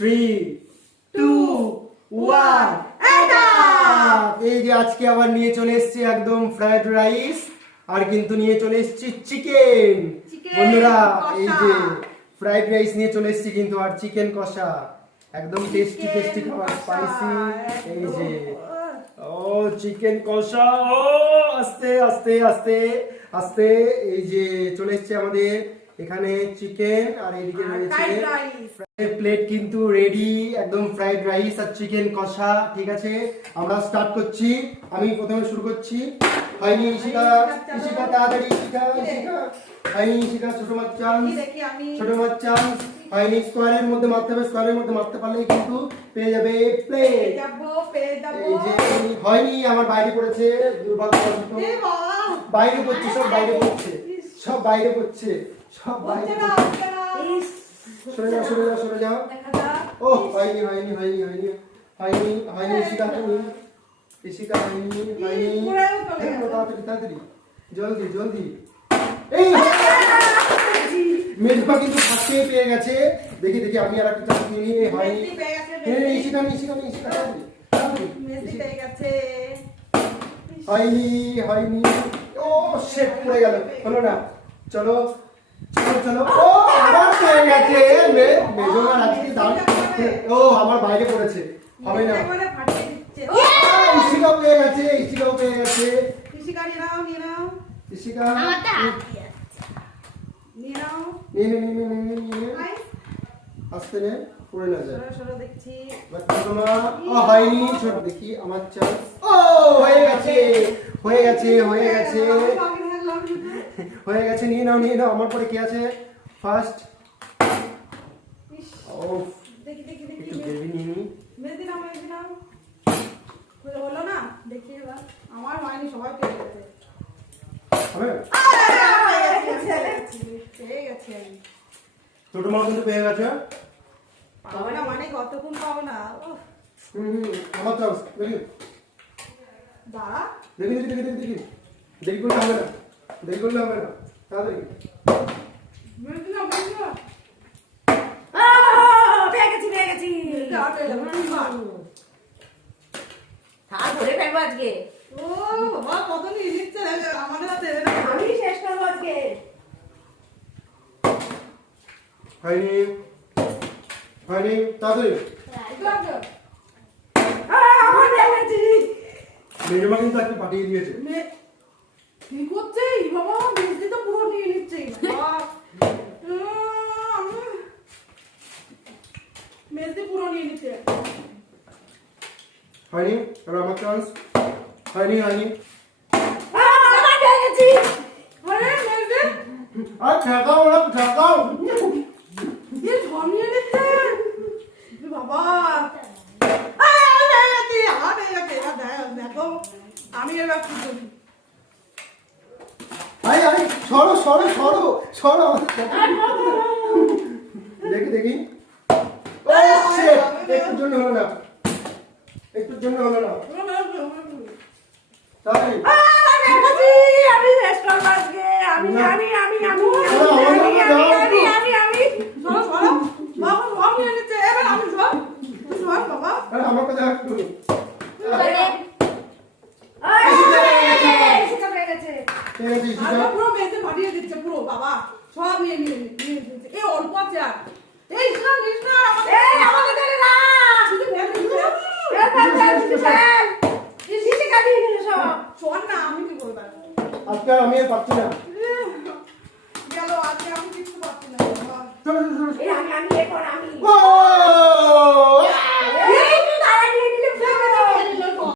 3, 2, 1 এই যে আজকে আবার নিয়ে চলে এসেছি একদম ফ্রাইড রাইস আর কিন্তু নিয়ে চলে এসেছি চিকেন। বন্ধুরা এই যে ফ্রাইড রাইস নিয়ে চলে এসেছি কিন্তু আর চিকেন কষা একদম টেস্টি টেস্টি খাবার স্পাইসি। এই যে ও চিকেন কষা, ও আস্তে আস্তে আস্তে আস্তে এই যে চলে এসেছে আমাদের এখানে চিকেন আর এদিকে রয়েছে প্লেট কিন্তু রেডি একদম ফ্রাইড রাইস আর চিকেন কষা। ঠিক আছে আমরা স্টার্ট করছি, আমি প্রথমে শুরু করছি। হয়নি ইশিকা, ইশিকা তাড়াতাড়ি, ইশিকা ইশিকা হয়নি ইশিকা, ছোট মাছ চান্স, ছোট মাছ চান্স হয়নি। স্কোয়ারের মধ্যে মারতে হবে, স্কোয়ারের মধ্যে মারতে পারলেই কিন্তু পেয়ে যাবে প্লেট। এই যে হয়নি, আমার বাইরে পড়েছে দুর্ভাগ্যবশত, বাইরে পড়ছে, সব বাইরে পড়ছে, সব বাইরে পড়ছে, সব বাইরে পড়ছে। সরে যাও সরে যাও সরে যাও। ও হয়নি হয়নি হয়নি হয়নি হয়নি হয়নি ইশিকা, তুমি ইশিকা হয়নি হয়নি, তাড়াতাড়ি তাড়াতাড়ি জলদি জলদি। এই মেজবা কিন্তু ফার্স্টে পেয়ে গেছে। দেখি দেখি আমি আর একটা চান্স নিয়ে নিই। হয়নি, এই ইশিকা ইশিকা ইশিকা তাড়াতাড়ি হয়নি হয়নি। ও শেট পড়ে গেল, হলো না। চলো চলো চলো। ও আবার পেয়ে গেছে মেজবা আজকে দাঁড়। ও আমার বাইরে পড়েছে, হবে না। ইশিকা পেয়ে গেছে, ইশিকাও পেয়ে গেছে। ইশিকা নিয়ে নাও নিয়ে নাও, ইশিকা নিয়ে নাও, নিয়ে নিয়ে নিয়ে নিয়ে আস্তে নে, পড়ে না যায়। সরো দেখছি বাচ্চাগুলো। ও হয়নি, ছোট দেখি আমার চান্স। ও হয়ে গেছে হয়ে গেছে হয়ে গেছে হয়ে গেছে। নিয়ে নাও নিয়ে নাও, আমার পরে কি আছে ফার্স্ট। ও দেখি দেখি দেখি একটু গ্রেভি নিয়ে নি। মেদি নাও মেদি নাও, হলো না। দেখি এবার আমার হয়নি, সবাই পেয়ে গেছে। হবে পেয়ে গেছে, ছোট মাছ কিন্তু পেয়ে গেছে। পাবো না মানে কতক্ষণ পাবো না। আমার চান্স দেখি, দাঁড়া দেখি দেখি দেখি দেখি দেরি করলে হবে না, দেরি করলে হবে না, তাড়াতাড়ি মেদি নাও মেদি নাও। পেয়ে গেছি পেয়ে গেছি। হাত ধরে ফেলবো আজকে। ও বাবা কত নিয়ে নিচ্ছে আমাদের হাতে। আমি শেষ করবো আজকে। হয়নি হয়নি, তাড়াতাড়ি। আমার দেখেছি মেজমা কিন্তু একটু পাঠিয়ে দিয়েছে। কি করছে এই বাবা, মেজদি তো পুরো নিয়ে নিচ্ছে। মেজদি পুরো নিয়ে নিচ্ছে। হয়নি, আর আমার চান্স। হয়নি হয়নি, আমার দেখেছি। আরে মেজদি আর ঠেকাও না ঠেকাও। ये ধনিয়ে নিচ্ছে বাবা। দেখো আমি এবার কি করি। আই আই সরো সরো সরো সরো। দেখি দেখি। ও শিট, একটুর জন্য হলো না, একটুর জন্য হলো না। তাই আমি শেষ করবো আজকে। আমি আমি আমি আমি আমি সরো সরো বাবা, সব নিয়ে নিচ্ছে। এবার আমি সব সর বাবা। আরে আমার কথা একটু পুরো মেয়েতে ফাটিয়ে দিচ্ছে পুরো বাবা, সব নিয়ে নিয়ে নিয়ে দিচ্ছে। এই অল্প আছে আর এই না নিস না আমাকে ধরে না। শুধু মেয়ে শোন না, আমি কি করবো আজকে আমি আর পারছি না। গেল আজকে আমি কিছু পারছি না। চলো চলো চলো। আমি